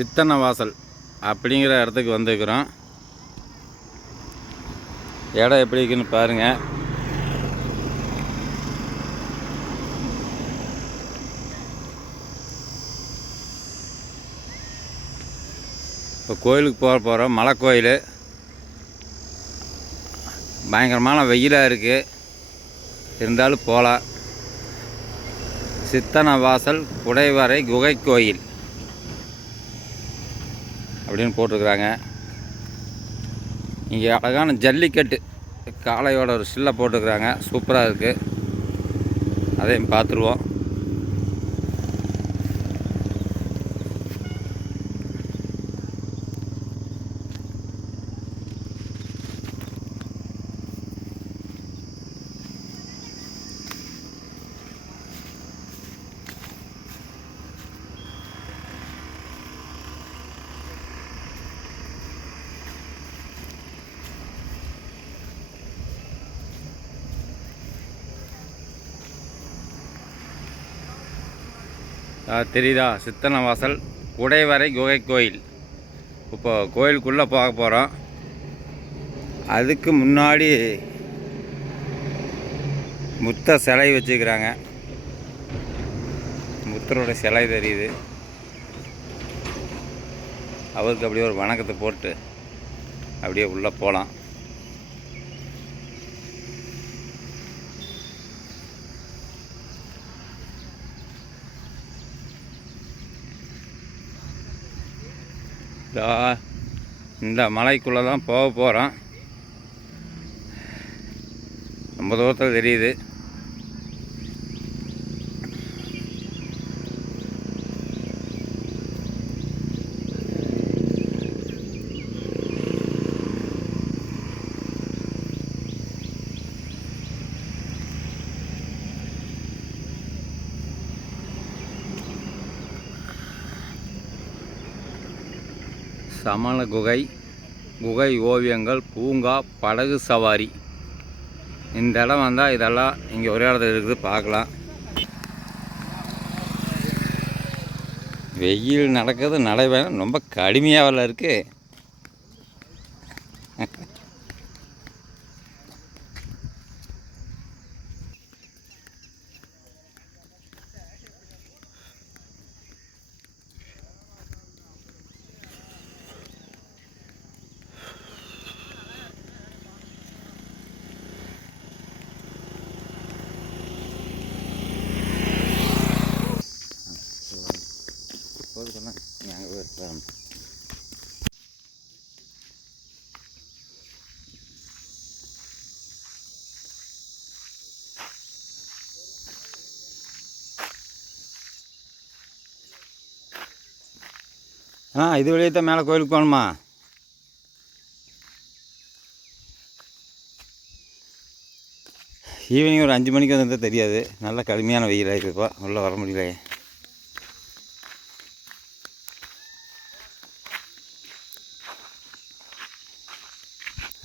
சித்தன்ன வாசல் அப்படிங்கிற இடத்துக்கு வந்துருக்குறோம். இடம் எப்படி இருக்குன்னு பாருங்கள் இப்போ கோயிலுக்கு போக போகிறோம் மலை கோயில். பயங்கரமான வெயிலாக இருக்குது இருந்தாலும் போகலாம். சித்தன வாசல் குடைவரை குகை கோயில். அப்படின்னு போட்டிருக்கிறாங்க. இங்கே அழகான ஜல்லிக்கட்டு காளையோட ஒரு சில்லை போட்டிருக்கிறாங்க. சூப்பராக இருக்குது அதையும் பார்த்துருவோம். தெரியுதா? சித்தன வாசல் குடைவரை குகை கோயில். இப்போ கோயிலுக்குள்ளே போக போகிறோம் அதுக்கு முன்னாடி முத்த சிலை வச்சுக்கிறாங்க. முத்தரோட சிலை தெரியுது. அவருக்கு அப்படியே ஒரு வணக்கத்தை போட்டு அப்படியே உள்ளே போகலாம். இதா இந்த மலைக்குள்ளே தான் போக போகிறோம் ரொம்ப தூரத்தில் தெரியுது. சமண குகை குகை ஓவியங்கள் பூங்கா படகு சவாரி. இந்த இடம் வந்தால் இதெல்லாம் இங்கே ஒரே இடத்துல இருக்குது பார்க்கலாம். வெயில் நடக்கிறது நடைபெறும் ரொம்ப கடுமையாக இருக்குது ஆ இது வழியே தான் மேலே கோயிலுக்கு போகணுமா? ஈவினிங் ஒரு அஞ்சு மணிக்கு வந்தால் தெரியாது. நல்ல கடுமையான வெயிலாக இருக்குப்பா உள்ளே வர முடியலையே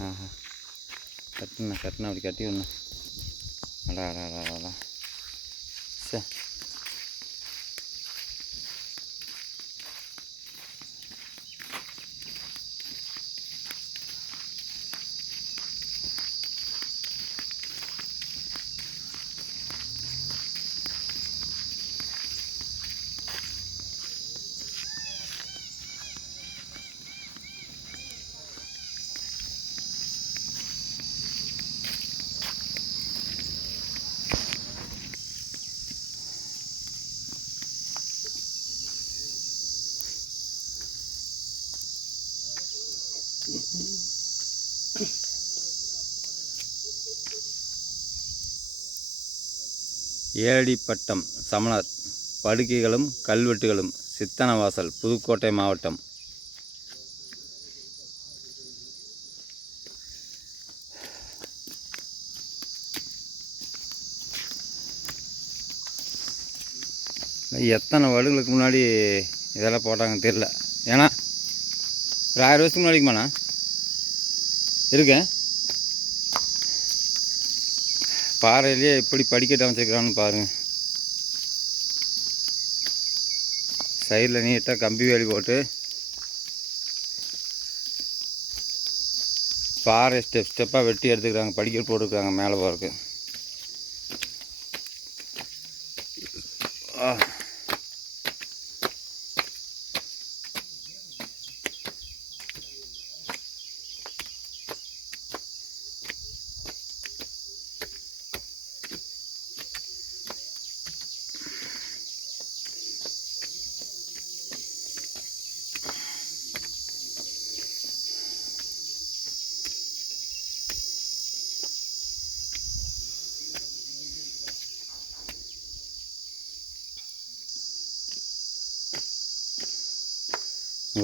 ஆஹா. கட்டுண்ணா கட்டுண்ணா அப்படி கட்டி விடணும். அடா அடா அடா அடா. சே. ஏழடிப்பட்டம் சமணர். படுக்கைகளும் கல்வெட்டுகளும் சித்தனவாசல் புதுக்கோட்டை மாவட்டம். எத்தனை வருடங்களுக்கு முன்னாடி இதெல்லாம் போட்டாங்க தெரில ஏன்னா ஒரு ஆயிரம் வருஷத்துக்கு முன்னாடிக்குமாண்ணா இருக்கேன். பாறையிலே எப்படி படிக்கட்டு அமைச்சிருக்கிறான்னு பாருங்கள் சைடில் நீட்டாக கம்பி வேலி போட்டு. பாறை ஸ்டெப் ஸ்டெப்பாக வெட்டி எடுத்துக்கிறாங்க படிக்கட்டு போட்டுருக்காங்க மேலே போகிறதுக்கு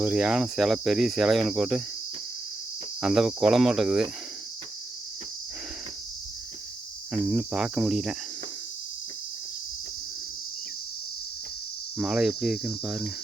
ஒரு யானை சிலை பெரிய சிலை ஒன்று போட்டு அந்த பக்கம் குளம் இருக்குது இன்னும் பார்க்க முடியல. மழை எப்படி இருக்குன்னு பாருங்கள்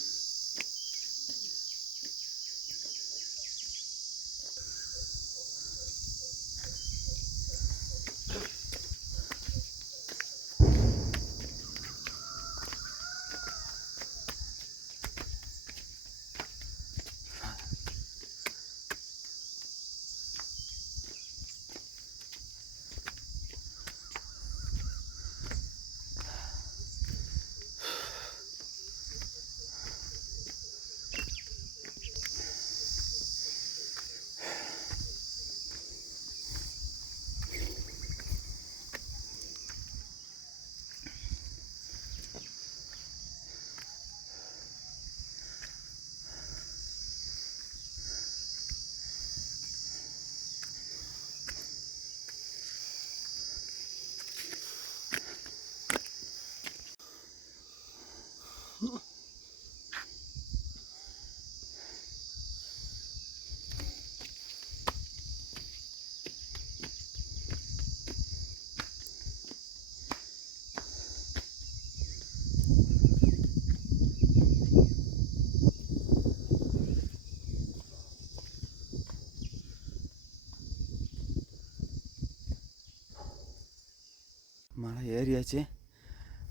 மலை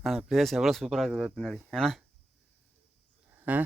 அந்த பிளேஸ் எவ்வளோ சூப்பராக இருக்குது பின்னாடி. ஏன்னா ஆ?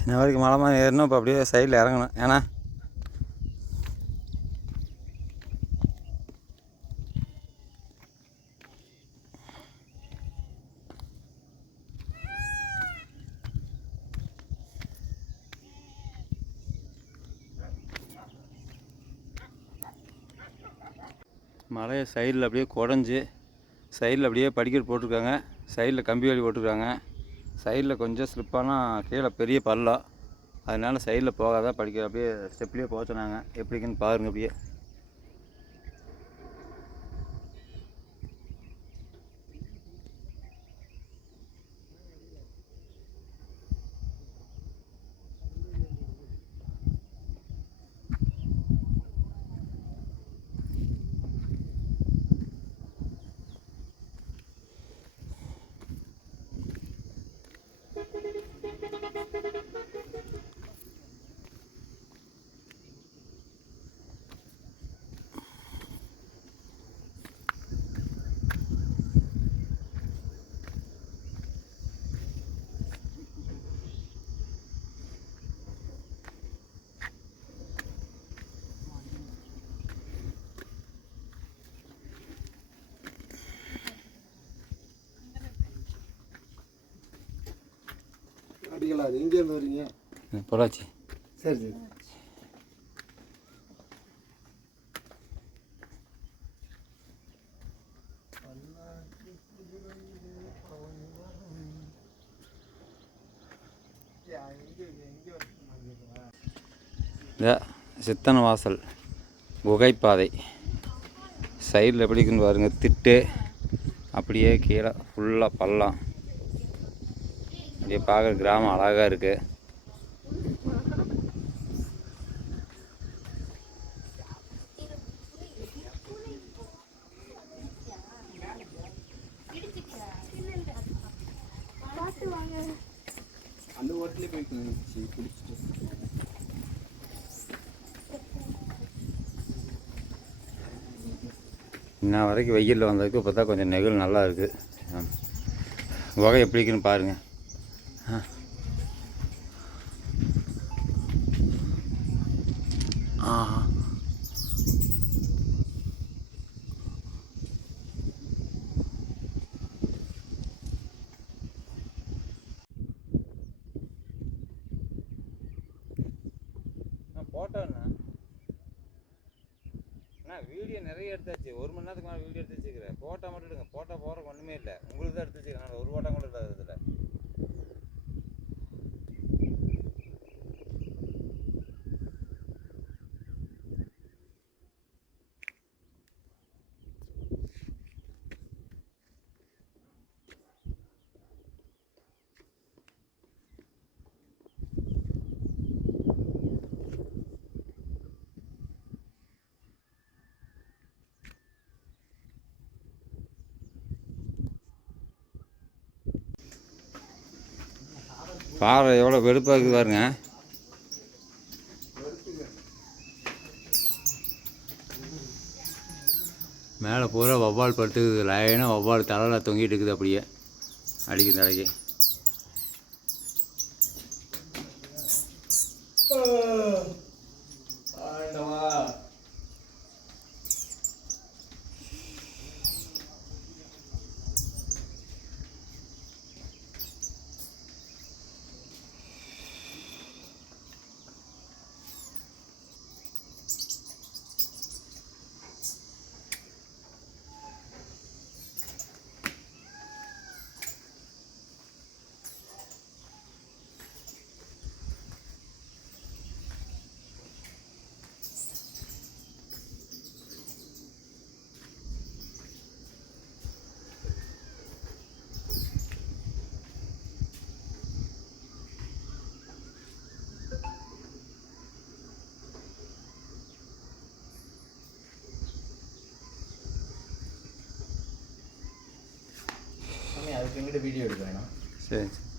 இந்த வரைக்கும் மலை மாதிரி ஏறணும் இப்போ அப்படியே சைடில் இறங்கணும். ஏன்னா மலையை சைடில் அப்படியே குடஞ்சி சைடில் அப்படியே படிக்கட்டு போட்டிருக்காங்க. சைடில் கம்பி வேலி போட்டிருக்காங்க. சைடில் கொஞ்சம் ஸ்லிப்பானால் கீழே பெரிய பள்ளம் அதனால் சைடில் போகாத படிக்க அப்படியே ஸ்டெப்லேயே போக சொன்னாங்க. எப்படிக்குன்னு பாருங்க அப்படியே. அப்படிங்களா? எங்கேருந்து வரீங்க? பொள்ளாச்சி. சரி சரி. இந்த சித்தன வாசல் குகைப்பாதை. சைடில் எப்படி இருக்குன்னு பாருங்கள் திட்டு அப்படியே கீழே ஃபுல்லாக பள்ளம். அப்படியே பார்க்குற கிராமம் அழகாக இருக்குது அந்த ஓட்டிலே இன்ன வரைக்கும் வெயிலில் வந்ததுக்கு இப்போ தான் கொஞ்சம் நெகிழ் நல்லா இருக்குது குகை எப்படி இருக்குன்னு பாருங்கள் போட்டோண்ணா அண்ணா வீடியோ நிறைய எடுத்தாச்சு. ஒரு மணி நேரத்துக்கு மேலே வீடியோ எடுத்து வச்சுக்கிறேன் ஃபோட்டோ மட்டும் எடுங்க. ஃபோட்டோ போகிறக்கு ஒன்றுமே இல்லை. உங்களுக்கு தான் எடுத்து வச்சுக்கிறேன் நான் ஒரு ஃபோட்டோ கூட இல்லாத இதில் பாறை எவ்வளோ வெளுப்பாக இருக்குது பாருங்க. மேலே பூரா வவ்வால் படுத்துக்குது லைனாக வவ்வால் தலையில் தொங்கிட்டு இருக்குது அப்படியே அடிக்கும் தலைக்கு. சாமி அதுக்கு எங்கிட்ட வீடியோ